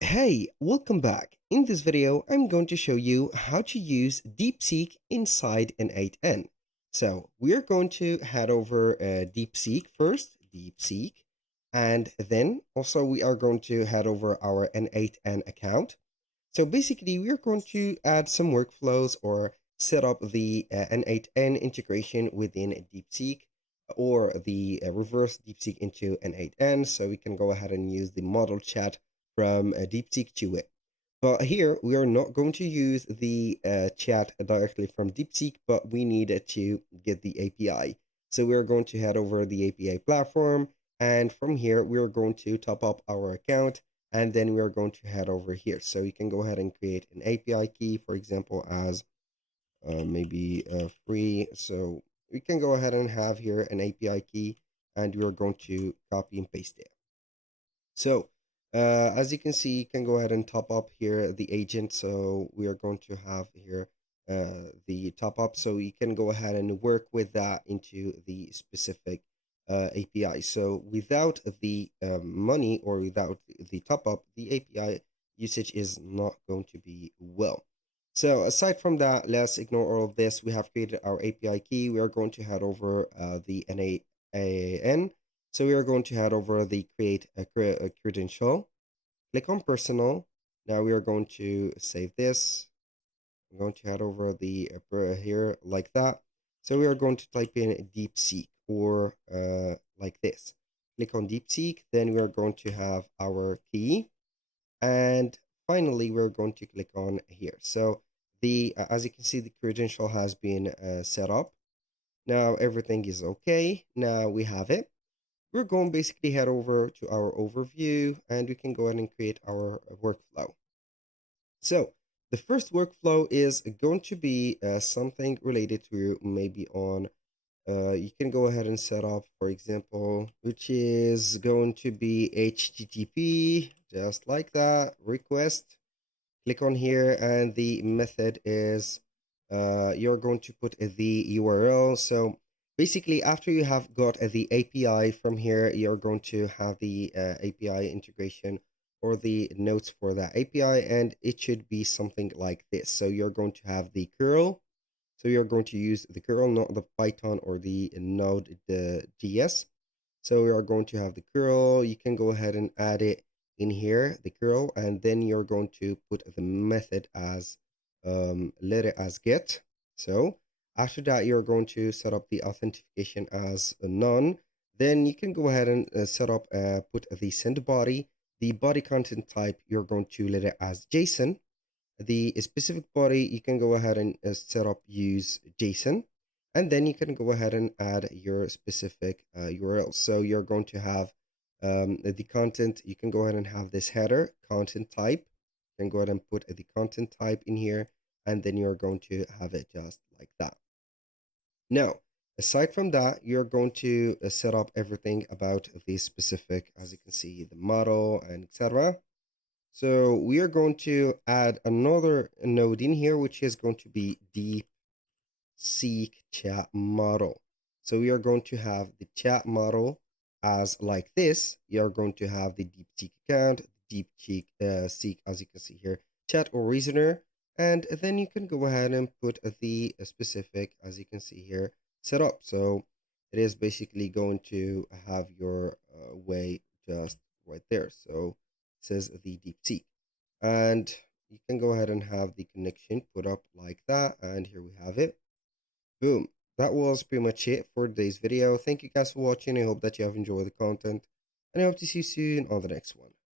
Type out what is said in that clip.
Hey, welcome back. In this video, I'm going to show you how to use Deepseek inside N8N. So we're going to head over Deepseek first, Deepseek, and then also we are going to head over our N8N account. So basically, we're going to add some workflows or set up the N8N integration within Deepseek or the reverse Deepseek into N8N. So we can go ahead and use the model chat from Deepseek to it. But here we are not going to use the chat directly from Deepseek, but we need to get the API. So we are going to head over the API platform, and from here we are going to top up our account, and then we are going to head over here. So you can go ahead and create an API key, for example, as maybe free. So we can go ahead and have here an API key, and we are going to copy and paste it. So as you can see, you can go ahead and top up here the agent. So we are going to have here the top up. So you can go ahead and work with that into the specific API. So without the money or without the top up, the API usage is not going to be well. So aside from that, let's ignore all of this. We have created our API key. We are going to head over the N8N. So we are going to head over the create a credential, click on personal. Now we are going to save this. I'm going to head over the here like that. So we are going to type in Deepseek or like this. Click on Deepseek, then we are going to have our key. And finally, we're going to click on here. So the as you can see, the credential has been set up. Now everything is okay. Now we have it. We're going to basically head over to our overview and we can go ahead and create our workflow. So the first workflow is going to be something related to maybe on, you can go ahead and set up, for example, which is going to be HTTP, just like that, request. Click on here and the method is you're going to put the URL. So basically after you have got the API from here, you're going to have the API integration or the notes for that API, and it should be something like this. So you're going to have the curl. So you're going to use the curl, not the Python or the Node the JS. So we are going to have the curl. You can go ahead and add it in here, the curl, and then you're going to put the method as letter as get. So after that, you're going to set up the authentication as a none. Then you can go ahead and set up, put the send body, the body content type, you're going to let it as JSON. The specific body, you can go ahead and set up use JSON, and then you can go ahead and add your specific URL. So you're going to have the content. You can go ahead and have this header content type. You can go ahead and put the content type in here, and then you're going to have it just like that. Now, aside from that, you're going to set up everything about the specific, as you can see, the model and etc. So we are going to add another node in here, which is going to be Deepseek chat model. So we are going to have the chat model as like this. You are going to have the Deepseek account, Deepseek Seek, as you can see here, chat or reasoner. And then you can go ahead and put the specific, as you can see here, set up. So it is basically going to have your way just right there. So says the Deepseek. And you can go ahead and have the connection put up like that. And here we have it. Boom. That was pretty much it for today's video. Thank you guys for watching. I hope that you have enjoyed the content. And I hope to see you soon on the next one.